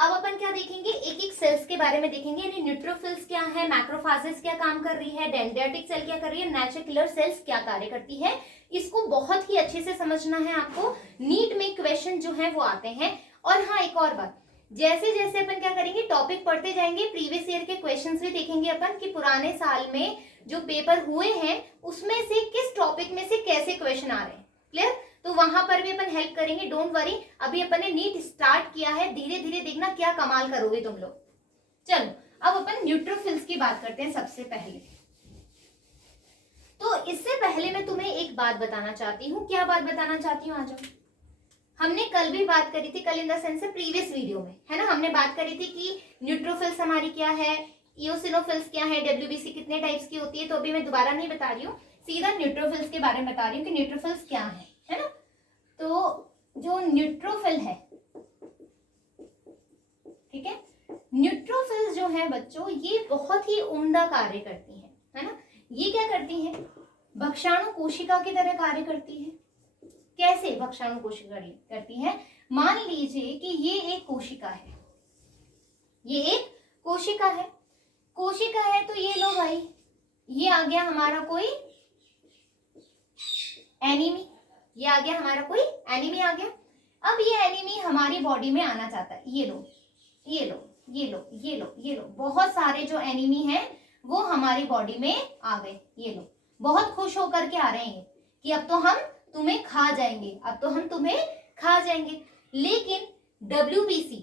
अब अपन क्या देखेंगे, एक एक सेल्स के बारे में देखेंगे, यानी न्यूट्रोफिल्स क्या है, मैक्रोफेजेस क्या काम कर रही है, डेंड्रिटिक सेल क्या कर रही है, नेचुरल किलर सेल्स क्या कार्य करती है। इसको बहुत ही अच्छे से समझना है आपको, नीट में क्वेश्चन जो है वो आते हैं। और हाँ, एक और बात, जैसे जैसे अपन क्या करेंगे, टॉपिक पढ़ते जाएंगे, प्रीवियस ईयर के क्वेश्चंस भी देखेंगे अपन कि पुराने साल में जो पेपर हुए हैं उसमें से किस टॉपिक में से कैसे क्वेश्चन आ रहे हैं। क्लियर? तो वहां पर भी अपन हेल्प करेंगे, डोंट वरी। अभी अपन ने नीट स्टार्ट किया है, धीरे धीरे देखना क्या कमाल करोगे तुम लोग। चलो अब अपन न्यूट्रोफिल्स की बात करते हैं सबसे पहले। तो इससे पहले मैं तुम्हें एक बात बताना चाहती हूँ। क्या बात बताना चाहती हूँ? आ जाओ। हमने कल भी बात करी थी, कल in the sense previous video में, है ना, हमने बात करी थी कि न्यूट्रोफिल्स हमारी क्या है, इओसिनोफिल्स क्या है, डब्ल्यूबीसी कितने टाइप्स की होती है। तो अभी मैं दोबारा नहीं बता रही हूँ, सीधा न्यूट्रोफिल्स के बारे में बता रही हूँ कि न्यूट्रोफिल्स क्या है ना। तो जो न्यूट्रोफिल है, ठीक है, न्यूट्रोफिल्स जो है बच्चों, ये बहुत ही उम्दा कार्य करती है ना। ये क्या करती है, भक्षाणु कोशिका की तरह कार्य करती है। कैसे भक्षाणु कोशिका करती है? मान लीजिए कि ये एक कोशिका है, ये एक कोशिका है, कोशिका है तो ये लो भाई, ये आ गया हमारा कोई एनिमी, ये आ गया हमारा कोई एनिमी आ गया। अब ये एनिमी हमारी बॉडी में आना चाहता है, ये लो ये लो ये लो ये लो ये लो, बहुत सारे जो एनिमी हैं वो हमारी बॉडी में आ गए, ये लो, बहुत खुश होकर के आ रहे हैं कि अब तो हम तुम्हें खा जाएंगे, अब तो हम तुम्हें खा जाएंगे। लेकिन डब्ल्यूबीसी,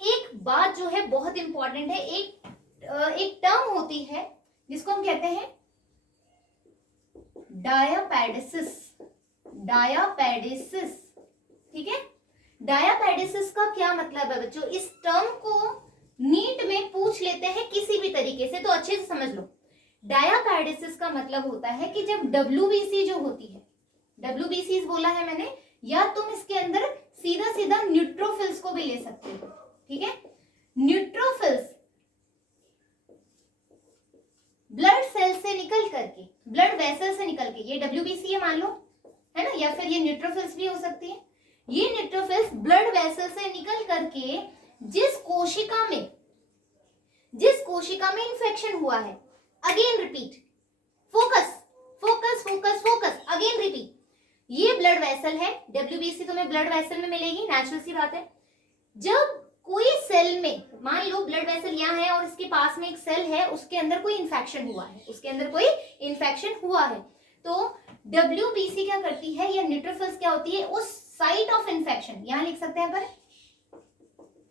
एक बात जो है बहुत इंपॉर्टेंट है, एक टर्म होती है जिसको हम कहते हैं डायापैडेसिस, डायापैडेसिस, ठीक है। डायापैडेसिस का क्या मतलब है बच्चों? इस टर्म को नीट में पूछ लेते हैं किसी भी तरीके से, तो अच्छे से समझ लो। डायापैडेसिस का मतलब होता है कि जब डब्ल्यूबीसी जो होती है, डब्ल्यूबीसी बोला है मैंने, या तुम इसके अंदर सीधा सीधा न्यूट्रोफिल्स को भी ले सकते हो, ठीक है। न्यूट्रोफिल्स ब्लड सेल से निकल करके, ब्लड वेसल से निकल के, ये डब्ल्यूबीसी है मान लो, है ना, या फिर ये न्यूट्रोफिल्स भी हो सकती है। ये न्यूट्रोफिल्स ब्लड वेसल से निकल करके जिस कोशिका में इंफेक्शन हुआ है, again repeat, focus focus focus focus, again repeat, ये ब्लड वेसल है, डब्ल्यूबीसी तुम्हें ब्लड वेसल में मिलेगी, नेचुरल सी बात है। जब कोई सेल में, मान लो ब्लड वेसल यहाँ है और इसके पास में एक सेल है, उसके अंदर कोई इंफेक्शन हुआ है, उसके अंदर कोई इंफेक्शन हुआ है, तो डब्ल्यूबीसी क्या करती है, या न्यूट्रोफिल्स क्या होती है, उस साइट ऑफ इंफेक्शन, यहां लिख सकते हैं पर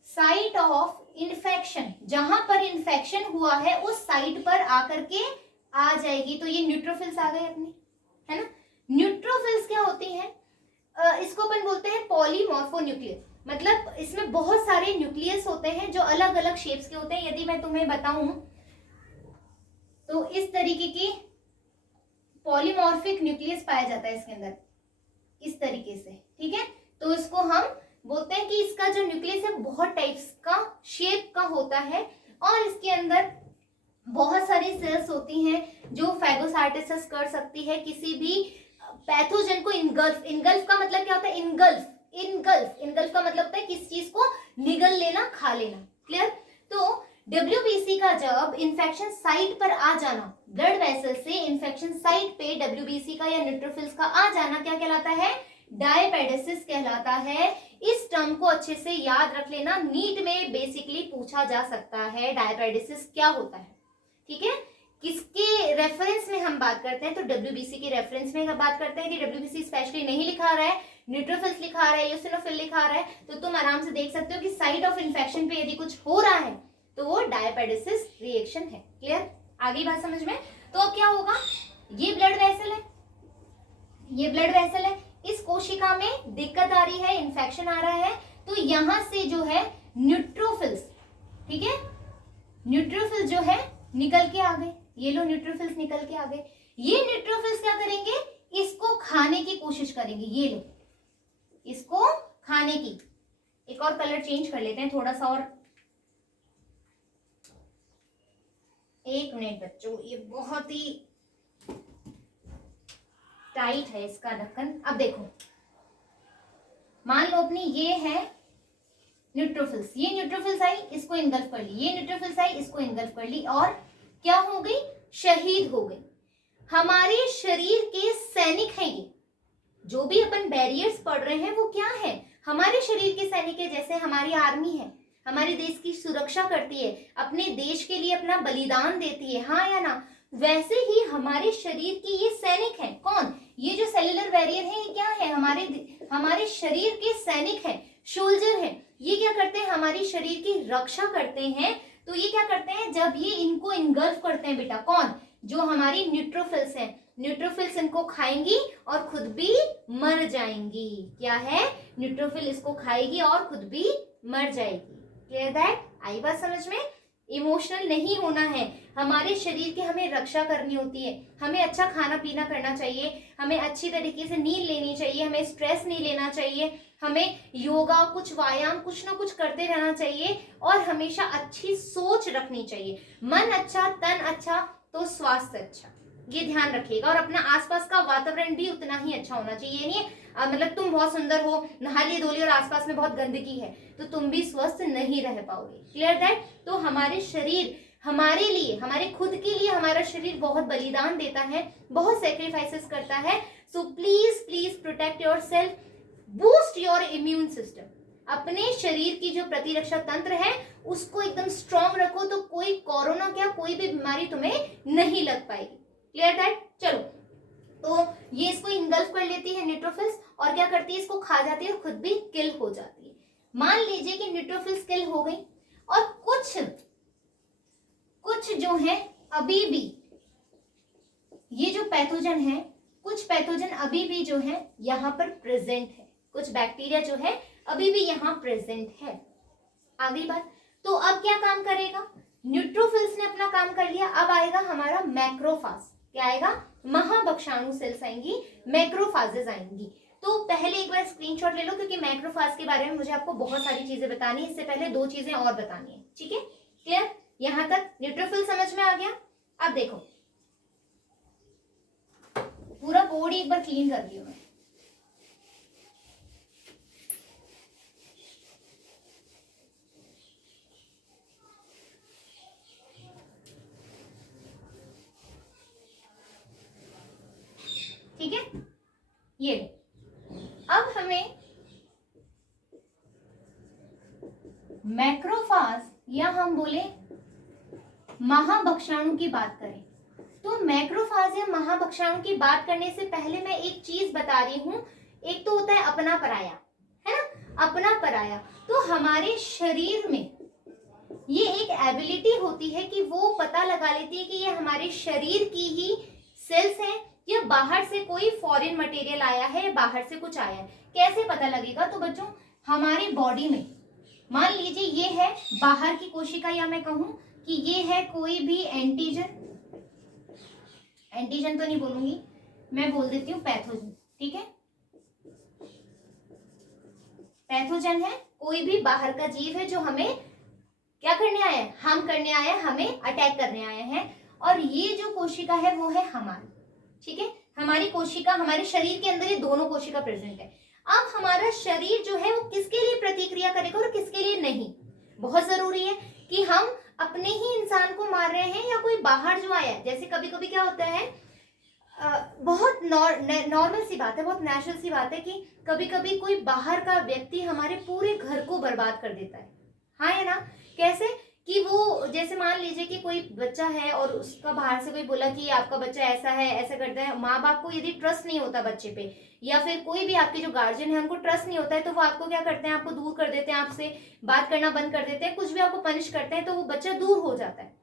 साइट ऑफ इंफेक्शन, जहां पर इंफेक्शन हुआ है उस साइट पर आकर के आ जाएगी। तो ये न्यूट्रोफिल्स आ गए अपने, है ना। न्यूट्रोफिल्स क्या होती हैं? इसको अपन बोलते हैं पॉलीमॉर्फोन्यूक्लियस, मतलब इसमें बहुत सारे न्यूक्लियस होते हैं जो अलग अलग शेप्स के होते हैं। यदि मैं तुम्हें बताऊं तो इस तरीके की पॉलीमॉर्फिक न्यूक्लियस पाया जाता है इसके अंदर, इस तरीके से, ठीक है। तो इसको हम बोलते हैं कि इसका जो न्यूक्लियस है बहुत टाइप्स का, शेप का होता है, और इसके अंदर बहुत सारी सेल्स होती हैं जो फैगोसाइटोसिस कर सकती है किसी भी पैथोजन को इनगल्फ। इनगल्फ का मतलब क्या होता है? इनगल्फ, इनगल्फ, इनगल्फ का मतलब होता है किसी चीज को निगल लेना, खा लेना। क्लियर? तो डब्ल्यूबीसी का जब इंफेक्शन साइट पर आ जाना, ब्लड वेसल से इंफेक्शन साइट पे डब्ल्यूबीसी का या न्यूट्रोफिल्स का आ जाना, क्या कहलाता है? डायपेडेसिस कहलाता है। इस टर्म को अच्छे से याद रख लेना, नीट में बेसिकली पूछा जा सकता है डायपेडेसिस क्या होता है, ठीक है। किसके रेफरेंस में हम बात करते हैं? तो डब्ल्यूबीसी के रेफरेंस में हम बात करते हैं कि डब्ल्यूबीसी स्पेशली नहीं लिखा रहा है, न्यूट्रोफिल्स लिखा रहा है, यूसिनोफिल लिखा रहा है, तो तुम आराम से देख सकते हो कि साइट ऑफ इंफेक्शन पे यदि कुछ हो रहा है तो वो डायपेडेसिस रिएक्शन है। क्लियर? आगे बात समझ में? तो अब क्या होगा, ये ब्लड वेसल है, ये ब्लड वेसल है, इस कोशिका में दिक्कत आ रही है, इंफेक्शन आ रहा है, तो यहां से जो है न्यूट्रोफिल्स, ठीक है, न्यूट्रोफिल्स जो है निकल के आ गए, ये लो न्यूट्रोफिल्स निकल के आ गए। ये न्यूट्रोफिल्स क्या करेंगे? इसको खाने की कोशिश करेंगे, ये लो, इसको खाने की। एक और कलर चेंज कर लेते हैं थोड़ा सा, और एक मिनट बच्चों, ये बहुत ही टाइट है इसका ढक्कन। अब देखो, मान लो अपनी ये है न्यूट्रोफिल्स, ये न्यूट्रोफिल्स आई, इसको इनगल्फ कर ली, ये न्यूट्रोफिल्स आई, इसको इनगल्फ कर ली, और क्या हो गई, शहीद हो गई। हमारे शरीर के सैनिक हैं ये, जो भी अपन बैरियर्स पढ़ रहे हैं वो क्या है, हमारे शरीर के सैनिक है। जैसे हमारी आर्मी है, हमारे देश की सुरक्षा करती है, अपने देश के लिए अपना बलिदान देती है, हाँ या ना, वैसे ही हमारे शरीर के ये सैनिक हैं। कौन, ये जो सेलुलर बैरियर है, ये क्या है, हमारे शरीर के सैनिक हैं, सोल्जर हैं। ये क्या करते हैं, हमारे शरीर की रक्षा करते हैं। तो ये क्या करते हैं, जब ये इनको इनगल्फ करते हैं बेटा, कौन, जो हमारी न्यूट्रोफिल्स हैं, न्यूट्रोफिल्स इनको खाएंगी और खुद भी मर जाएंगी। क्या है, न्यूट्रोफिल इसको खाएगी और खुद भी मर जाएगी। क्लियर दैट, आई बात समझ में। इमोशनल नहीं होना है, हमारे शरीर की हमें रक्षा करनी होती है, हमें अच्छा खाना पीना करना चाहिए, हमें अच्छी तरीके से नींद लेनी चाहिए, हमें स्ट्रेस नहीं लेना चाहिए, हमें योगा, कुछ व्यायाम, कुछ ना कुछ करते रहना चाहिए, और हमेशा अच्छी सोच रखनी चाहिए। मन अच्छा, तन अच्छा तो स्वास्थ्य अच्छा, ये ध्यान रखिएगा। और अपना आसपास का वातावरण भी उतना ही अच्छा होना चाहिए। ये नहीं मतलब तुम बहुत सुंदर हो, नहा लिए धो लिए, और आसपास में बहुत गंदगी है, तो तुम भी स्वस्थ नहीं रह पाओगे। Clear that. तो हमारे शरीर हमारे लिए, हमारे खुद के लिए हमारा शरीर बहुत बलिदान देता है, बहुत सेक्रीफाइसेस करता है। So please please protect your self, boost your immune system. अपने शरीर की जो प्रतिरक्षा तंत्र है उसको एकदम स्ट्रॉन्ग रखो, तो कोई कोरोना क्या, कोई भी बीमारी तुम्हें नहीं लग पाएगी। Clear that. चलो, तो ये इसको इंगल्फ कर लेती है न्यूट्रोफिल्स, और क्या करती है, इसको खा जाती है और खुद भी किल हो जाती है। मान लीजिए कि न्यूट्रोफिल्स किल हो गई, और कुछ जो है अभी भी, ये जो पैथोजन है, कुछ पैथोजन अभी भी जो है यहाँ पर प्रेजेंट है, कुछ बैक्टीरिया जो है अभी भी यहाँ प्रेजेंट है। अगली बात, तो अब क्या काम करेगा, न्यूट्रोफिल्स ने अपना काम कर लिया, अब आएगा हमारा मैक्रोफाज। क्या आएगा, महाभक्षाणु सेल्स आएंगी, मैक्रोफाजेस आएंगी। तो पहले एक बार स्क्रीनशॉट ले लो, क्योंकि मैक्रोफाज के बारे में मुझे आपको बहुत सारी चीजें बतानी है, इससे पहले दो चीजें और बतानी है। ठीक है, क्लियर, यहां तक न्यूट्रोफिल समझ में आ गया। अब देखो, पूरा बोर्ड एक बार क्लीन कर दिया मैं। ठीक है, ये अब हमें मैक्रोफाज या हम बोले महाभक्षाणु की बात करें, तो मैक्रोफाज या महाभक्षाणु की बात करने से पहले मैं एक चीज बता रही हूं। एक तो होता है अपना पराया, है ना, अपना पराया। तो हमारे शरीर में ये एक एबिलिटी होती है कि वो पता लगा लेती है कि ये हमारे शरीर की ही सेल्स हैं या बाहर से कोई फॉरेन मटेरियल आया है, बाहर से कुछ आया है। कैसे पता लगेगा, तो बच्चों हमारी बॉडी में मान लीजिए ये है बाहर की कोशिका, या मैं कहूं कि ये है कोई भी एंटीजन, एंटीजन तो नहीं बोलूंगी, मैं बोल देती हूँ पैथोजन। ठीक है, पैथोजन है कोई भी बाहर का जीव है जो हमें क्या करने आया है, हार्म करने आया है, हमें अटैक करने आया है। और ये जो कोशिका है वो है हमारी। ठीक है, हमारी कोशिका, हमारे शरीर के अंदर ये दोनों कोशिका प्रेजेंट है। अब हमारा शरीर जो है वो किसके लिए प्रतिक्रिया करेगा और किसके लिए नहीं, बहुत जरूरी है कि हम अपने ही इंसान को मार रहे हैं या कोई बाहर जो आया है। जैसे कभी कभी क्या होता है, बहुत नॉर्मल सी बात है, बहुत नेचुरल सी बात है कि कभी कभी कोई बाहर का व्यक्ति हमारे पूरे घर को बर्बाद कर देता है, हाँ या ना। कैसे कि वो, जैसे मान लीजिए कि कोई बच्चा है और उसका बाहर से कोई बोला कि आपका बच्चा ऐसा है, ऐसा करता है। माँ बाप को यदि ट्रस्ट नहीं होता बच्चे पे, या फिर कोई भी आपके जो गार्जियन है उनको ट्रस्ट नहीं होता है, तो वो आपको क्या करते हैं, आपको दूर कर देते हैं, आपसे बात करना बंद कर देते हैं, कुछ भी आपको पनिश करते हैं, तो वो बच्चा दूर हो जाता है।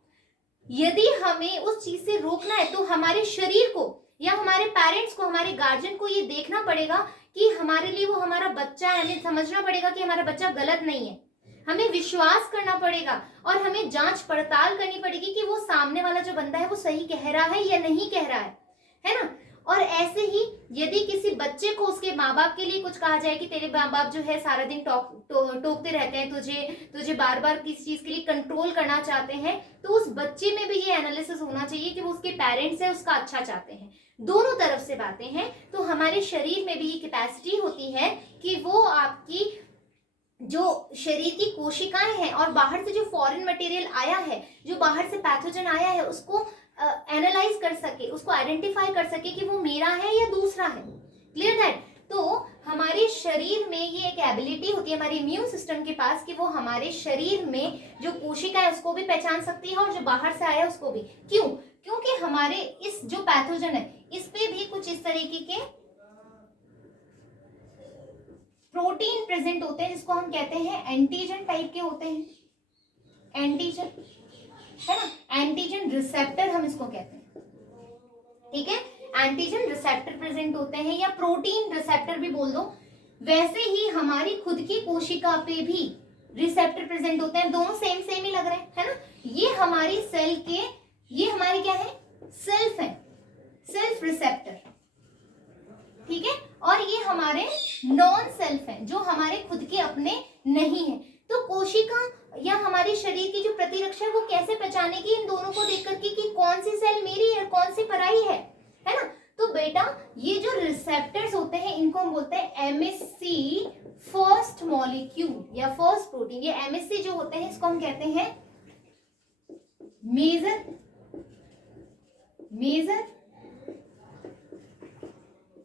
यदि हमें उस चीज से रोकना है तो हमारे शरीर को या हमारे पेरेंट्स को, हमारे गार्जियन को ये देखना पड़ेगा कि हमारे लिए वो हमारा बच्चा है, हमें समझना पड़ेगा कि हमारा बच्चा गलत नहीं है, हमें विश्वास करना पड़ेगा और हमें जांच पड़ताल करनी पड़ेगी कि वो सामने वाला जो बंदा है वो सही कह रहा है या नहीं कह रहा है ना। और ऐसे ही यदि किसी बच्चे को उसके माँ बाप के लिए कुछ कहा जाए कि तेरे माँ बाप जो है सारा दिन टोकते रहते हैं तुझे बार बार किसी चीज के लिए कंट्रोल करना चाहते हैं, तो उस बच्चे में भी ये एनालिसिस होना चाहिए कि वो उसके पेरेंट्स है उसका अच्छा चाहते हैं, दोनों तरफ से बातें हैं। तो हमारे शरीर में भी ये कैपेसिटी होती है कि वो आपकी जो शरीर की कोशिकाएं हैं और बाहर से जो फॉरेन मटेरियल आया है, जो बाहर से पैथोजन आया है, उसको एनालाइज कर सके, उसको आइडेंटिफाई कर सके कि वो मेरा है या दूसरा है। Clear that? तो हमारे शरीर में ये एक एबिलिटी होती है हमारे इम्यून सिस्टम के पास कि वो हमारे शरीर में जो कोशिका है उसको भी पहचान सकती है और जो बाहर से आया उसको भी। क्यों? क्योंकि हमारे इस जो पैथोजन है इस पे भी कुछ इस तरीके के प्रोटीन प्रेजेंट होते हैं जिसको हम कहते हैं एंटीजन टाइप के होते हैं। एंटीजन है ना, एंटीजन रिसेप्टर हम इसको कहते हैं। ठीक है, एंटीजन रिसेप्टर प्रेजेंट होते हैं या प्रोटीन रिसेप्टर भी बोल दो। वैसे ही हमारी खुद की कोशिका पे भी रिसेप्टर प्रेजेंट होते हैं। दोनों सेम सेम ही लग रहे हैं, है ना। ये हमारी सेल के, ये हमारी क्या है, सेल्फ है, सेल्फ रिसेप्टर। ठीक है, और ये हमारे नॉन सेल्फ हैं जो हमारे खुद के अपने नहीं है। तो कोशिका या हमारे शरीर की जो प्रतिरक्षा है वो कैसे पहचानेगी इन दोनों को देख करके कि कौन सी सेल मेरी है कौन सी पराई है ना। तो बेटा ये जो रिसेप्टर्स होते हैं इनको हम बोलते हैं एमएससी फर्स्ट मॉलिक्यूल या फर्स्ट प्रोटीन। ये एमएससी जो होते हैं इसको हम कहते हैं मेजर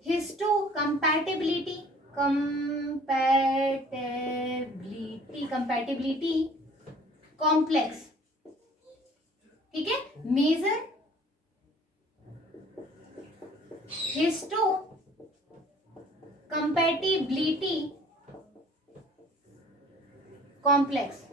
हिस्टोकम्पैटिबिलिटी कॉम्प्लेक्स। ठीक है, मेजर हिस्टोकम्पैटिबिलिटी कॉम्प्लेक्स।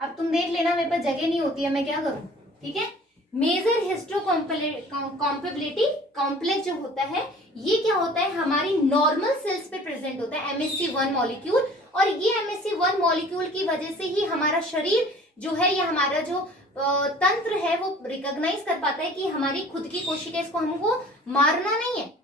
अब तुम देख लेना, मेरे पास जगह नहीं होती है, मैं क्या करूं। ठीक है, मेजर हिस्टोकम्पैटिबिलिटी कॉम्प्लेक्स जो होता है ये क्या होता है, हमारी नॉर्मल सेल्स पे प्रेजेंट होता है MSC1 मॉलिक्यूल। और ये MSC1 मॉलिक्यूल की वजह से ही हमारा शरीर जो है या हमारा जो तंत्र है वो रिकॉग्नाइज कर पाता है कि हमारी खुद की कोशिका, इसको हमको मारना नहीं है,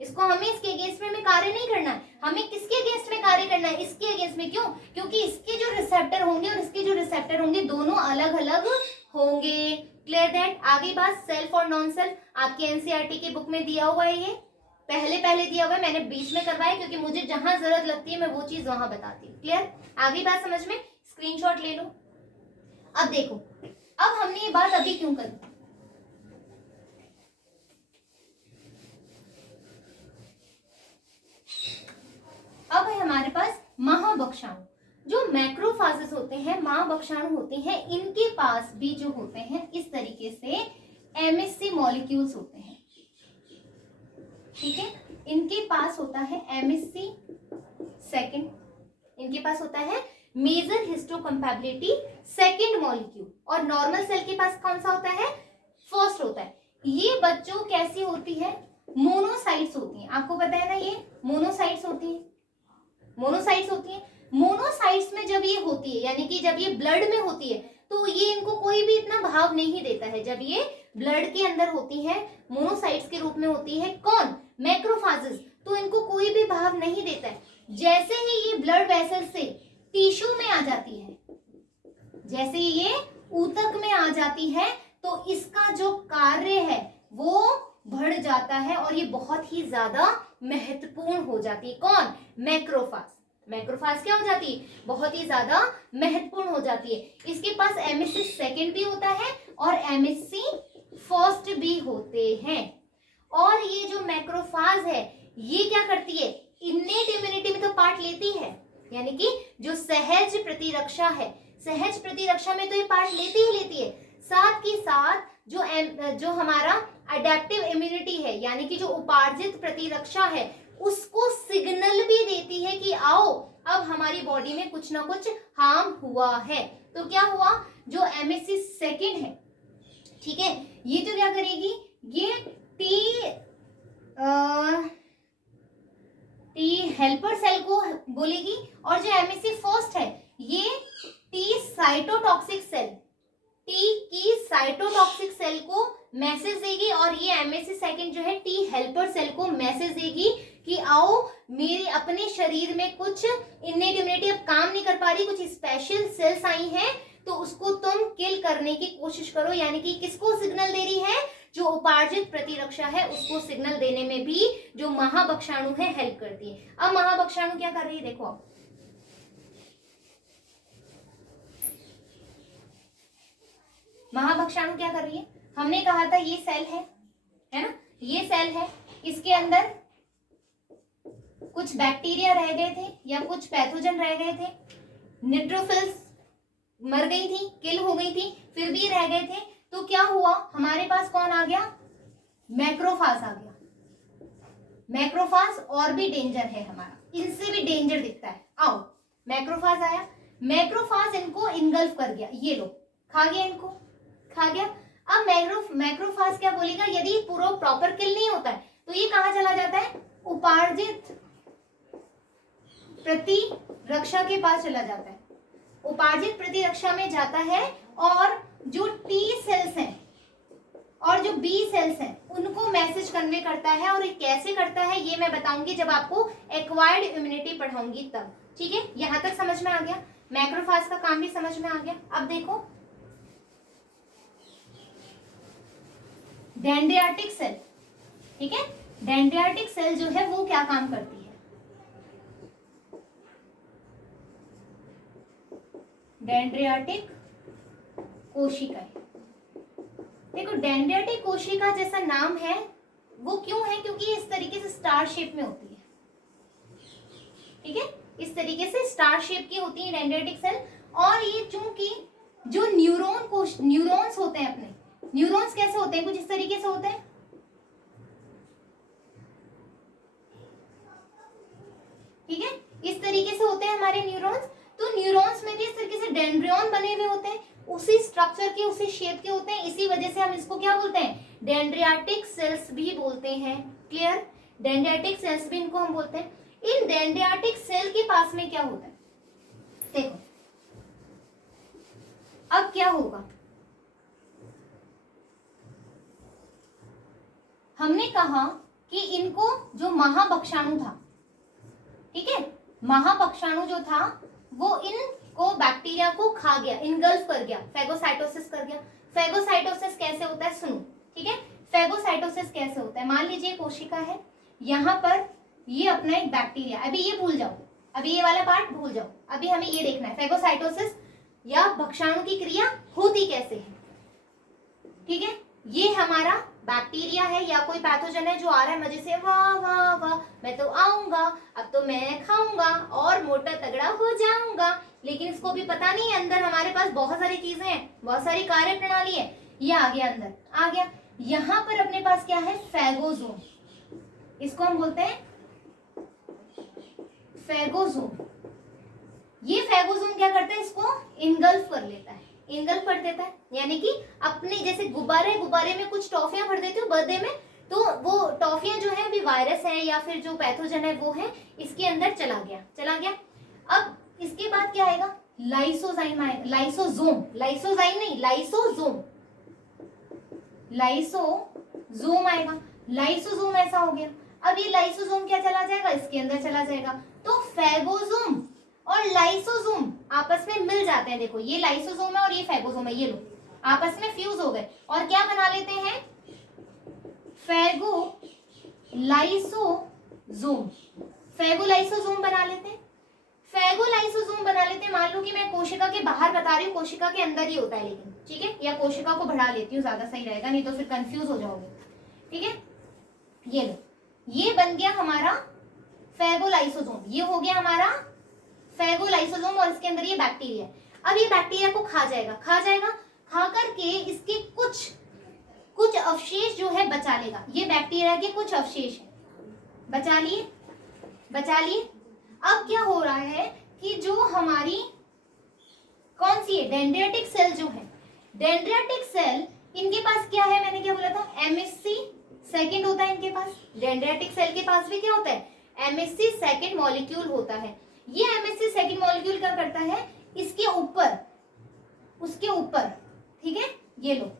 इसको हमें इसके अगेंस्ट में कार्य नहीं करना है। हमें किसके अगेंस्ट में कार्य करना है, इसके अगेंस्ट में। क्यों? क्योंकि इसके जो रिसेप्टर होंगे और इसके जो रिसेप्टर होंगे दोनों अलग अलग होंगे। Clear that? आगे बात सेल्फ और नॉन सेल्फ आपके एनसीईआरटी की बुक में दिया हुआ है, ये पहले दिया हुआ है, मैंने बीच में करवाया क्योंकि मुझे जहां जरूरत लगती है मैं वो चीज वहां बताती हूँ। क्लियर? आगे बात समझ में? स्क्रीनशॉट ले लो। अब देखो, अब हमने ये बात अभी क्यों करी, अब है हमारे पास महाभक्षाणु। जो मैक्रोफाजेस होते हैं, महाभक्षाणु होते हैं, इनके पास भी जो होते हैं इस तरीके से एमएससी मॉलिक्यूल्स होते हैं। ठीक है, इनके पास होता है MSC सेकेंड, इनके पास होता है मेजर हिस्टोकम्पैटिबिलिटी सेकेंड मॉलिक्यूल। और नॉर्मल सेल के पास कौन सा होता है, फर्स्ट होता है। ये बच्चों कैसी होती है, मोनोसाइट्स होती हैं। आपको पता है ना, ये मोनोसाइट्स होती है, मोनोसाइट्स होती है। मोनोसाइट्स में जब ये होती है यानी कि जब ये ब्लड में होती है तो ये इनको कोई भी इतना भाव नहीं देता है। जब ये ब्लड के अंदर होती है, मोनोसाइट्स के रूप में होती है, कौन, मैक्रोफाजेस, तो इनको कोई भी भाव नहीं देता है। जैसे ही ये ब्लड वेसल से टिश्यू में आ जाती है, जैसे ये ऊतक में आ जाती है तो इसका जो कार्य है वो बढ़ जाता है और ये बहुत ही ज्यादा महत्वपूर्ण हो जाती है। कौन, मैक्रोफाज। मैक्रोफाज क्या हो जाती है, बहुत ही ज्यादा महत्वपूर्ण हो जाती है। इसके पास MSC सेकेंड भी होता है और MSC फर्स्ट भी होते हैं। और ये जो मैक्रोफाज है ये क्या करती है, इन्नेट इम्यूनिटी में तो पार्ट लेती है, यानी कि जो सहज प्रतिरक्षा है, सहज प्रतिरक्षा में तो ये पार्ट लेती ही लेती है। साथ ही साथ जो हमारा अडेप्टिव इम्यूनिटी है यानी कि जो उपार्जित प्रतिरक्षा है उसको सिग्नल भी देती है कि आओ अब हमारी बॉडी में कुछ ना कुछ हार्म हुआ है। तो क्या हुआ, जो MSC सेकेंड है, ठीक है, ये तो क्या करेगी, ये टी हेल्पर सेल को बोलेगी। और जो MSC फर्स्ट है ये टी साइटोटॉक्सिक सेल, टी की साइटोटॉक्सिक सेल को मैसेज देगी। और ये MSC सेकेंड जो है टी हेल्पर सेल को मैसेज देगी कि आओ मेरे अपने शरीर में कुछ इन्नेट इम्यूनिटी अब काम नहीं कर पा रही, कुछ स्पेशल सेल्स आई हैं तो उसको तुम किल करने की कोशिश करो। यानी कि किसको सिग्नल दे रही है, जो उपार्जित प्रतिरक्षा है उसको सिग्नल देने में भी जो महाभक्षाणु है हेल्प करती है। अब महाभक्षाणु क्या कर रही है, देखो, महाभक्षाणु क्या कर रही है, हमने कहा था ये सेल है ना, ये सेल है, इसके अंदर कुछ बैक्टीरिया रह गए थे या कुछ पैथोजन रह गए थे, न्यूट्रोफिल्स मर गई थी, किल हो गई थी, फिर भी रह गए थे, तो क्या हुआ, हमारे पास कौन आ गया, मैक्रोफाज आ गया। मैक्रोफाज और भी डेंजर है हमारा, इनसे भी डेंजर दिखता है। आओ, मैक्रोफाज आया, मैक्रोफाज इनको इनगल्फ कर गया, ये लो, खा गया, इनको खा गया। अब मैक्रोफाज क्या बोलेगा, यदि पूरा प्रॉपर किल नहीं होता है तो ये कहाँ चला जाता है, उपार्जित प्रतिरक्षा के पास चला जाता है, उपार्जित प्रतिरक्षा में जाता है, और जो टी सेल्स हैं और जो बी सेल्स हैं उनको मैसेज कन्वे करता है। और ये कैसे करता है ये मैं बताऊंगी जब आपको एक्वायर्ड इम्यूनिटी पढ़ाऊंगी तब, ठीक है। यहां तक समझ में आ गया, मैक्रोफाज का काम भी समझ में आ गया। अब देखो डेंड्रियाटिक सेल, ठीक है, डेंड्रियाटिक सेल जो है वो क्या काम करती है, डेंड्रियाटिक कोशिकाएं। देखो डेंड्रियाटिक कोशिका जैसा नाम है वो क्यों है, क्योंकि ये इस तरीके से स्टार शेप में होती है, ठीक है, इस तरीके से स्टार शेप की होती है डेंड्रियाटिक सेल। और ये चूंकि जो न्यूरॉन्स होते हैं, अपने न्यूरॉन्स कैसे होते हैं, कुछ इस तरीके से होते हैं, ठीक है, इस तरीके से होते हैं हमारे न्यूरॉन्स। तो न्यूरॉन्स में भी इस तरीके से डेंड्रियन बने हुए होते हैं, उसी स्ट्रक्चर के, उसी शेप के होते हैं, इसी वजह से हम इसको क्या बोलते हैं, डेंड्रियाटिक सेल्स भी बोलते हैं। क्लियर, डेंड्रियाटिक सेल्स भी इनको हम बोलते हैं। इन डेंड्रियाटिक सेल के पास में क्या होता है, देखो अब क्या होगा, हमने कहा कि इनको जो महाभक्षाणु था, ठीक है, महाभक्षाणु जो था वो इनको बैक्टीरिया को खा गया, इनगल्फ कर गया, फेगोसाइटोसिस कर गया। फेगोसाइटोसिस कैसे होता है सुनो, ठीक है, फेगोसाइटोसिस कैसे होता है, मान लीजिए कोशिका है, यहाँ पर ये अपना एक बैक्टीरिया, अभी ये भूल जाओ, अभी ये वाला पार्ट भूल जाओ, अभी हमें ये देखना है फेगोसाइटोसिस या भक्षाणु की क्रिया होती कैसे है, ठीक है। ये हमारा बैक्टीरिया है या कोई पैथोजन है जो आ रहा है मजे से, वाह वाह वाह मैं तो आऊंगा, अब तो मैं खाऊंगा और मोटा तगड़ा हो जाऊंगा, लेकिन इसको भी पता नहीं है अंदर हमारे पास बहुत सारी चीजें हैं, बहुत सारी कार्य प्रणाली है। ये आ गया, अंदर आ गया, यहाँ पर अपने पास क्या है, फेगोसोम, इसको हम बोलते हैं फेगोसोम। ये फेगोसोम क्या करता है, इसको इनगल्फ कर लेता है, इनगल्फ कर देता है, यानी कि अपने जैसे गुब्बारे में कुछ टॉफियां भर देते हो बर्थडे में, तो वो टॉफियां जो है अभी वायरस है या फिर जो पैथोजन है वो है, इसके अंदर चला गया। अब इसके बाद क्या आएगा, लाइसोजाइम आएगा, लाइसोजाइम नहीं, लाइसोजोम आएगा, लाइसोजोम ऐसा हो गया। अब ये लाइसोजोम क्या चला जाएगा, इसके अंदर चला जाएगा, तो फेगोसोम और लाइसोसोम आपस में मिल जाते हैं। देखो ये लाइसोसोम है और ये फेगोसोम है, ये लो आपस में फ्यूज हो गए और क्या बना लेते हैं, फेगोलाइसोसोम बना लेते हैं। मान लो कि मैं कोशिका के बाहर बता रही हूँ, कोशिका के अंदर ही होता है लेकिन, ठीक है, या कोशिका को बढ़ा लेती हूँ, ज्यादा सही रहेगा, नहीं तो फिर कंफ्यूज हो जाओगे, ठीक है। ये लो, ये बन गया हमारा फेगोलाइसोसोम, ये हो गया हमारा फेगोलाइसोसोम और इसके अंदर ये बैक्टीरिया है। अब ये बैक्टीरिया को खा जाएगा, खा करके इसके कुछ अवशेष जो है बचा लेगा, ये बैक्टीरिया के कुछ अवशेष है, बचा लिए। अब क्या हो रहा है कि जो हमारी कौन सी है, डेंड्रियाटिक सेल जो है, डेंड्रियाटिक सेल इनके पास क्या है, मैंने क्या बोला था, MHC सेकेंड होता है इनके पास। डेंड्रियाटिक सेल के पास भी क्या होता है, MHC सेकेंड मॉलिक्यूल होता है। ये MHC सेकेंड मॉलिक्यूल क्या करता है, उसके ऊपर, ठीक है, ये लो,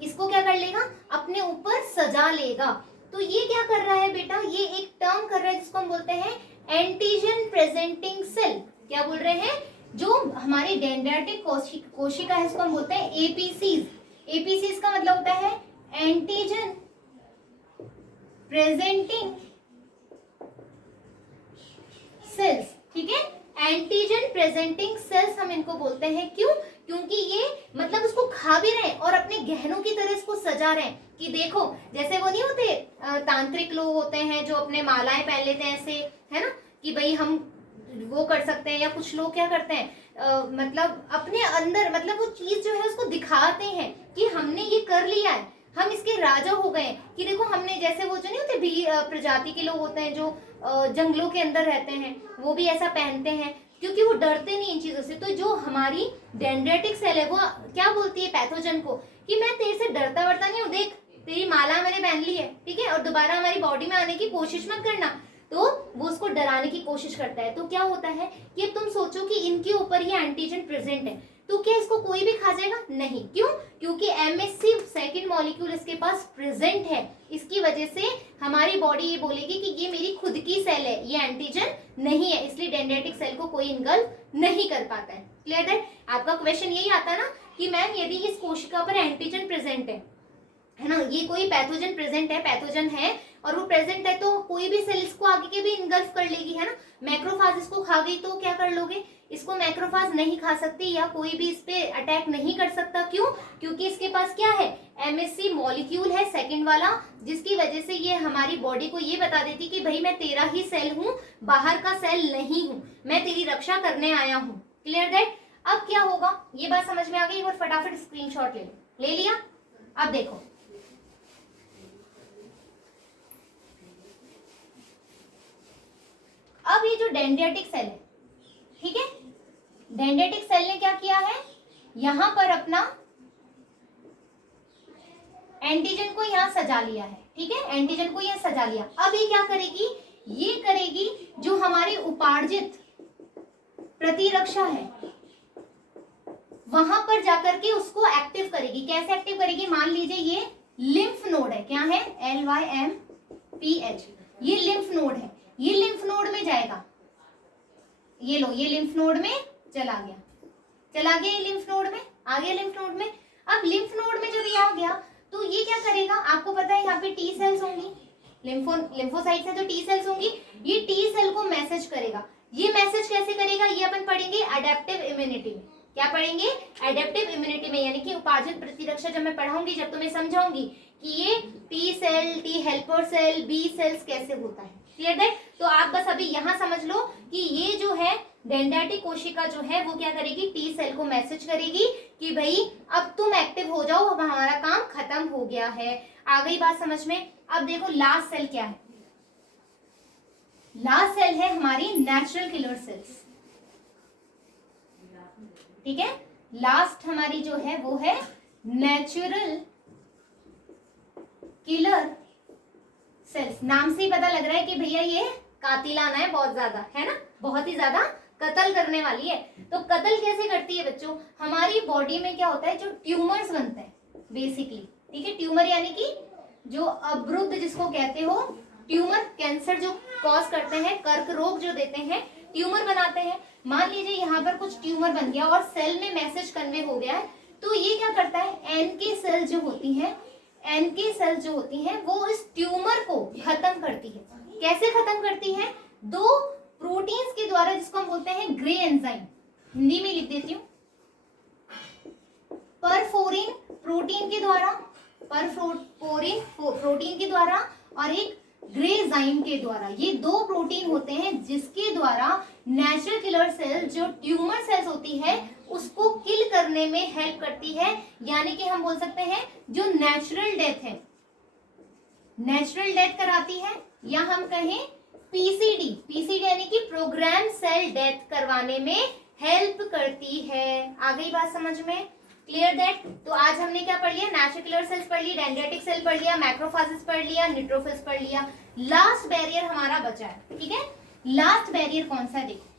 इसको क्या कर लेगा, अपने ऊपर सजा लेगा। तो ये क्या कर रहा है बेटा, ये एक टर्म कर रहा है जिसको हम बोलते हैं एंटीजन प्रेजेंटिंग सेल। क्या बोल रहे हैं, जो हमारी डेंड्रियाटिक कोशिका है इसको हम बोलते हैं एपीसीज का मतलब होता है एंटीजन प्रेजेंटिंग सेल्स, ठीक है, एंटीजन प्रेजेंटिंग सेल्स हम इनको बोलते हैं। क्यों? क्योंकि ये मतलब उसको खा भी रहे हैं और अपने गहनों की तरह इसको सजा रहे हैं कि देखो, जैसे वो नहीं होते तांत्रिक लोग होते हैं जो अपने मालाएं पहन लेते हैं ऐसे, है ना, कि भाई हम वो कर सकते हैं, या कुछ लोग क्या करते हैं मतलब अपने अंदर मतलब वो चीज जो है उसको दिखाते हैं कि हमने ये कर लिया है, हम इसके राजा हो गए कि देखो हमने, जैसे वो जो नहीं होते भी प्रजाति के लोग होते हैं जो जंगलों के अंदर रहते हैं, वो भी ऐसा पहनते हैं क्योंकि वो डरते नहीं इन चीजों से। तो जो हमारी डेंड्रेटिक सेल है वो क्या बोलती है पैथोजन को कि मैं तेरे से डरता वरता नहीं हूँ, देख तेरी माला मैंने पहन ली है, ठीक है, और दोबारा हमारी बॉडी में आने की कोशिश मत करना। तो वो उसको डराने की कोशिश करता है। तो क्या होता है कि तुम सोचो कि इनके ऊपर ये एंटीजन प्रेजेंट है, तो क्या इसको कोई भी खा जाएगा? नहीं। क्यों? क्योंकि MHC सेकंड मॉलिक्यूल इसके पास प्रेजेंट है। इसकी वजह से हमारी बॉडी ये बोलेगी कि ये मेरी खुद की सेल है, ये एंटीजन नहीं है, इसलिए डेंड्रेटिक सेल को कोई इनगल्फ नहीं कर पाता है। क्लियर है? आपका क्वेश्चन यही आता ना कि मैम यदि इस कोशिका पर एंटीजन प्रेजेंट है ना, ये कोई पैथोजन प्रेजेंट है, पैथोजन है और वो प्रेजेंट है, तो कोई भी सेल इसको आगे के भी इनगल्फ कर लेगी, है ना। मैक्रोफाज इसको खा गई तो क्या कर लोगे? इसको मैक्रोफाज नहीं खा सकती या कोई भी इस पे अटैक नहीं कर सकता। क्यों? क्योंकि इसके पास क्या है? MHC मॉलिक्यूल है सेकंड वाला, जिसकी वजह से ये हमारी बॉडी को ये बता देती कि भाई मैं तेरा ही सेल हूँ, बाहर का सेल नहीं हूँ, मैं तेरी रक्षा करने आया हूँ। Clear that? अब क्या होगा ये बात समझ में आ गई? और फटाफट स्क्रीनशॉट ले लिया। अब देखो अब ये जो डेंड्रेटिक सेल है, ठीक है, डेंड्रेटिक सेल ने क्या किया है, यहां पर अपना एंटीजन को यहां सजा लिया है, ठीक है, एंटीजन को यहां सजा लिया। अब ये क्या करेगी? ये करेगी जो हमारी उपार्जित प्रतिरक्षा है वहां पर जाकर के उसको एक्टिव करेगी। कैसे एक्टिव करेगी? मान लीजिए ये लिम्फ नोड है, क्या है? LYMPH, ये लिम्फ नोड है, ये लिम्फ नोड में जाएगा, ये लो, ये लिम्फ नोड में चला गया ये लिम्फ नोड में, आ गया लिम्फ नोड में। अब लिम्फ नोड में जब ये आ गया तो ये क्या करेगा? आपको पता है यहाँ पे टी सेल्स होंगी, लिम्फोसाइट्स है, जो टी सेल्स होंगी, ये टी सेल को मैसेज करेगा। ये मैसेज कैसे करेगा? ये अपन पढ़ेंगे एडेप्टिव इम्यूनिटी में। क्या पढ़ेंगे? एडेप्टिव इम्यूनिटी में, यानी कि उपार्जित प्रतिरक्षा जब मैं पढ़ाऊंगी, जब तुम्हें समझाऊंगी कि ये T cell, T helper cell, B cells कैसे होता है। क्लियर है? तो आप बस अभी यहाँ समझ लो कि ये जो है डेंड्रेटिक कोशिका जो है वो क्या करेगी? टी सेल को मैसेज करेगी कि भाई अब तुम एक्टिव हो जाओ, अब हमारा काम खत्म हो गया है। आ गई बात समझ में? अब देखो लास्ट सेल क्या है। लास्ट सेल है हमारी नेचुरल किलर सेल्स, ठीक है। लास्ट हमारी जो है वो है नेचुरल किलर सेल्स। नाम से ही पता लग रहा है कि भैया ये कातिलाना है, बहुत ज्यादा, है ना, बहुत ही ज्यादा कत्ल करने वाली है। तो कत्ल कैसे करती है बच्चों? हमारी बॉडी में क्या होता है, जो ट्यूमर्स बनते हैं बेसिकली, ठीक है, ट्यूमर यानी कि जो अवरुद्ध जिसको कहते हो, ट्यूमर कैंसर जो कॉज करते हैं, कर्क रोग जो देते हैं, ट्यूमर बनाते हैं। मान लीजिए यहाँ पर कुछ ट्यूमर बन गया और सेल में मैसेज कन्वे हो गया है, तो ये क्या करता है, एनके सेल जो होती हैं, एनके सेल जो होती हैं वो इस ट्यूमर को खत्म करती है। कैसे खत्म करती है? दो प्रोटीन्स के द्वारा, जिसको हम बोलते हैं ग्रे एंजाइम, हिंदी में लिख देती हूँ, परफोरिन प्रोटीन के द्वारा, परफोरिन प्रोटीन के द्वारा और एक ग्रेजाइम के द्वारा। ये दो प्रोटीन होते हैं जिसके द्वारा नेचुरल किलर सेल जो ट्यूमर सेल्स होती है उसको किल करने में हेल्प करती है, यानी कि हम बोल सकते हैं जो नेचुरल डेथ है, नेचुरल डेथ कराती है, या हम कहें पीसीडी यानी कि प्रोग्राम सेल डेथ करवाने में हेल्प करती है। आ गई बात समझ में? Clear that? तो आज हमने क्या पढ़ लिया? नेचुरल किलर सेल्स पढ़ ली, डेंड्रेटिक सेल पढ़ लिया, मैक्रोफाजेस पढ़ लिया, न्यूट्रोफिल्स पढ़ लिया। लास्ट बैरियर हमारा बचा है, ठीक है। लास्ट बैरियर कौन सा है? देखो,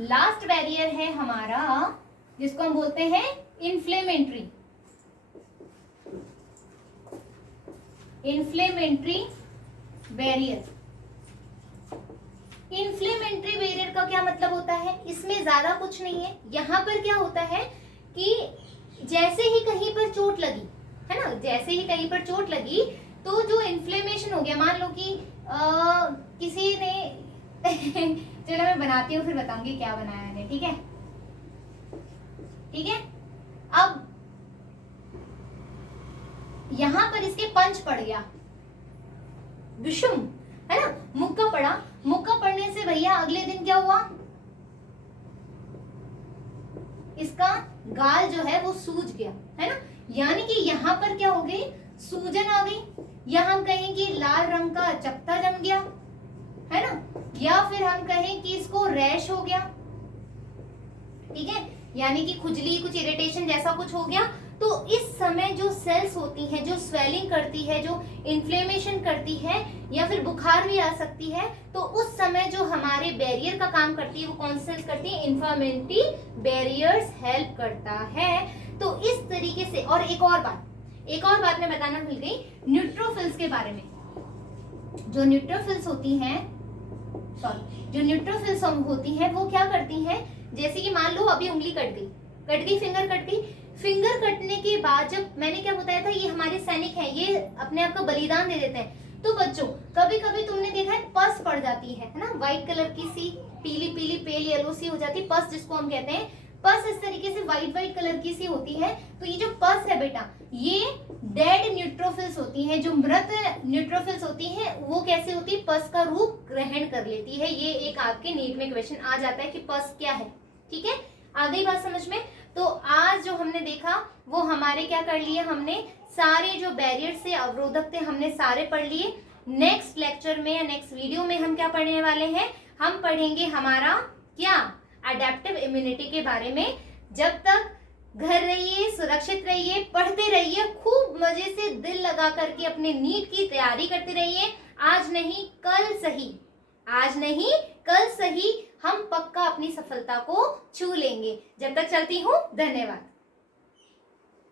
लास्ट बैरियर है हमारा जिसको हम बोलते हैं इन्फ्लेमेटरी बैरियर। इन्फ्लेमेटरी बैरियर का क्या मतलब होता है? इसमें ज्यादा कुछ नहीं है। यहाँ पर क्या होता है कि जैसे ही कहीं पर चोट लगी, है ना, जैसे ही कहीं पर चोट लगी तो जो इन्फ्लेमेशन हो गया, मान लो कि किसी ने चलो मैं बनाती हूँ फिर बताऊंगी क्या बनाया मैंने, ठीक है? ठीक है, अब यहां पर इसके पंच पड़ गया, विषुम, है ना, मुक्का पड़ा। मुक्का पड़ने से भैया अगले दिन क्या हुआ, इसका गाल जो है वो सूज गया, है ना। यानी कि यहाँ पर क्या हो गई, सूजन आ गई, या हम कहें कि लाल रंग का चपटा जम गया, है ना, या फिर हम कहें कि इसको रैश हो गया, ठीक है, यानी कि खुजली, कुछ इरिटेशन जैसा कुछ हो गया। तो इस समय जो सेल्स होती हैं, जो स्वेलिंग करती है, जो इन्फ्लेमेशन करती है, या फिर बुखार भी आ सकती है, तो उस समय जो हमारे बैरियर का काम करती है वो कौन सी सेल्स करती है, इन्फ्लेमेटरी बैरियर्स हेल्प करता है। तो इस तरीके से, और एक और बात मैं बताना भूल गई, न्यूट्रोफिल्स के बारे में। जो न्यूट्रोफिल्स होती हैं, होती हैं वो क्या करती हैं, जैसे कि मान लो अभी उंगली कट गई, फिंगर कट गई। फिंगर कटने के बाद जब मैंने क्या बताया था, ये हमारे सैनिक हैं, ये अपने आप का बलिदान दे देते हैं। तो बच्चों कभी कभी तुमने देखा है पस पड़ जाती है ना, व्हाइट कलर की सी, पीली पेल येलो सी हो जाती है, पस जिसको हम कहते हैं। पस इस तरीके से व्हाइट कलर की सी होती है। तो ये जो पस है बेटा, ये डेड न्यूट्रोफिल्स होती हैं, जो मृत न्यूट्रोफिल्स होती हैं, वो कैसे होती है, पस का रूप ग्रहण कर लेती है। ये एक आपके नीट में क्वेश्चन आ जाता है कि पस क्या है, ठीक है, आ गई बात समझ में। तो आज जो हमने देखा वो हमारे क्या कर लिए, हमने सारे जो बैरियर से अवरोधक थे हमने सारे पढ़ लिए। नेक्स्ट लेक्चर में या नेक्स्ट वीडियो में हम क्या पढ़ने वाले हैं, हम पढ़ेंगे हमारा क्या, अडेप्टिव इम्यूनिटी के बारे में। जब तक घर रहिए, सुरक्षित रहिए, पढ़ते रहिए, खूब मजे से दिल लगा करके अपने नीट की तैयारी करते रहिए। आज नहीं कल सही हम पक्का अपनी सफलता को छू लेंगे। जब तक चलती हूँ, धन्यवाद।